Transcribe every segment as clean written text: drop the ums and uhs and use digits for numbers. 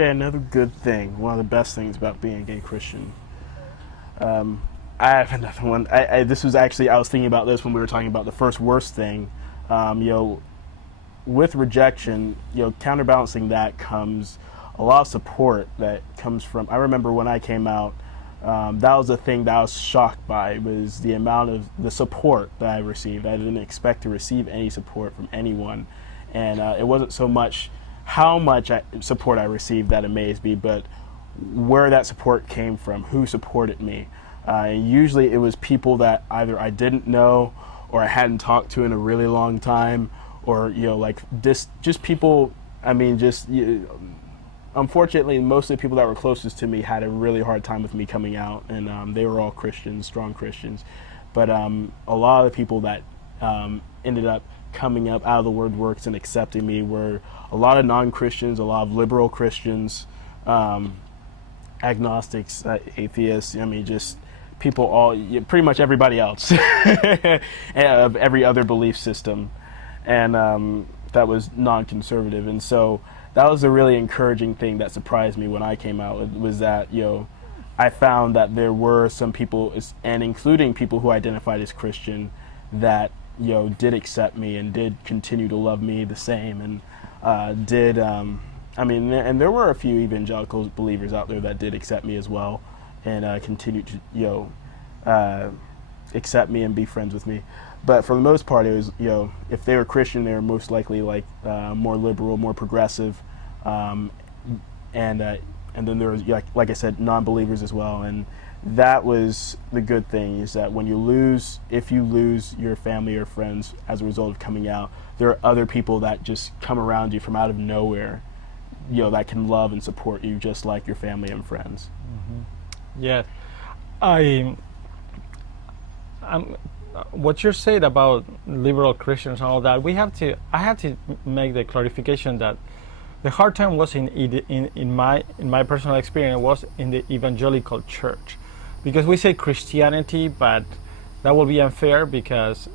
Okay, another good thing, one of the best things about being a gay Christian. I have another one. This was actually, I was thinking about this when we were talking about the first worst thing. With rejection, counterbalancing that comes a lot of support that comes from, I remember when I came out, that was the thing that I was shocked by, was the amount of the support that I received. I didn't expect to receive any support from anyone. And it wasn't so much how much support I received that amazed me, but where that support came from, who supported me. Usually it was people that either I didn't know or I hadn't talked to in a really long time, or just people. I mean, unfortunately, most of the people that were closest to me had a really hard time with me coming out, and they were all Christians, strong Christians. But a lot of the people that ended up coming up out of the woodworks and accepting me were a lot of non-Christians, a lot of liberal Christians, agnostics, atheists. I mean, just people, pretty much everybody else of every other belief system, and that was non-conservative. And so that was a really encouraging thing that surprised me when I came out, was that I found that there were some people, and including people who identified as Christian, that did accept me and did continue to love me the same, and and there were a few evangelical believers out there that did accept me as well, and continued to accept me and be friends with me. But for the most part, it was if they were Christian, they were most likely more liberal, more progressive, and then there was, like I said, non-believers as well. And that was the good thing, is that if you lose your family or friends as a result of coming out, there are other people that just come around you from out of nowhere, that can love and support you just like your family and friends. Mm-hmm. Yeah, what you said about liberal Christians and all that, I have to make the clarification that the hard time was in my personal experience was in the evangelical church, because we say Christianity, but that will be unfair, because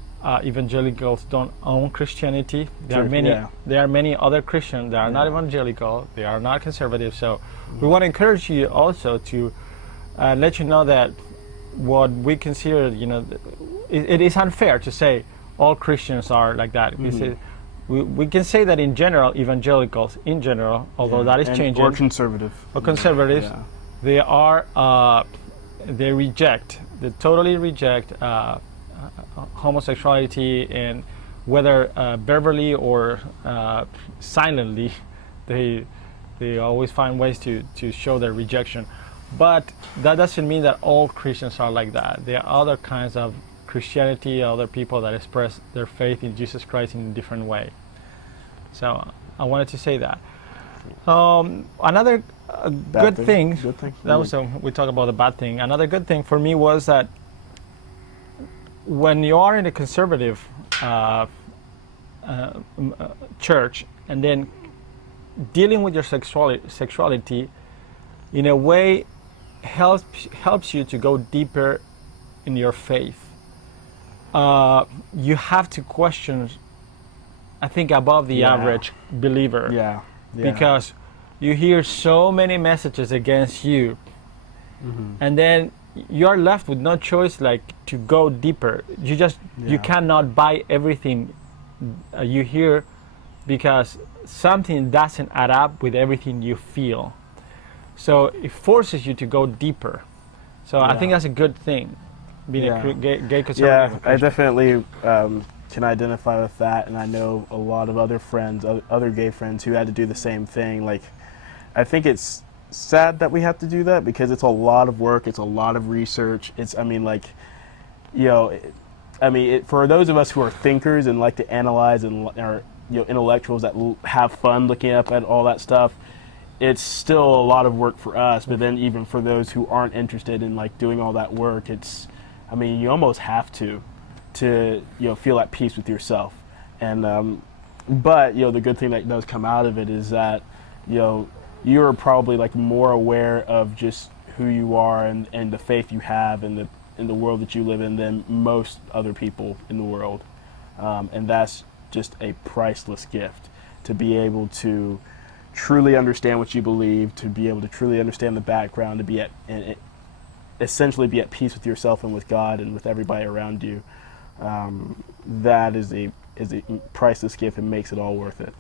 evangelicals don't own Christianity. There are many other Christians that are not evangelical, they are not conservative. So we want to encourage you also to let you know that what we consider, it is unfair to say all Christians are like that. Mm-hmm. We can say that in general, evangelicals in general, although that is changing, or conservatives, they are they totally reject homosexuality, and whether verbally or silently, they always find ways to show their rejection. But that doesn't mean that all Christians are like that. There are other kinds of Christianity, other people that express their faith in Jesus Christ in a different way. So I wanted to say that. Another good thing. That was we talk about the bad thing. Another good thing for me was that when you are in a conservative church, and then dealing with your sexuality in a way helps you to go deeper in your faith. You have to question, I think, above the average believer. Yeah. Because you hear so many messages against you, mm-hmm. and then you are left with no choice to go deeper. You cannot buy everything you hear, because something doesn't add up with everything you feel. So it forces you to go deeper. So I think that's a good thing, being a gay conservative. Yeah, I definitely can identify with that, and I know a lot of other friends, other gay friends, who had to do the same thing. I think it's sad that we have to do that, because it's a lot of work, it's a lot of research. For those of us who are thinkers and like to analyze and are intellectuals that have fun looking up at all that stuff, it's still a lot of work for us. But then even for those who aren't interested in doing all that work, you almost have to feel at peace with yourself. And but the good thing that does come out of it is that you're probably more aware of just who you are and the faith you have in the world that you live in than most other people in the world, and that's just a priceless gift, to be able to truly understand what you believe, to be able to truly understand the background, to be at and essentially be at peace with yourself and with God and with everybody around you, that is a priceless gift and makes it all worth it.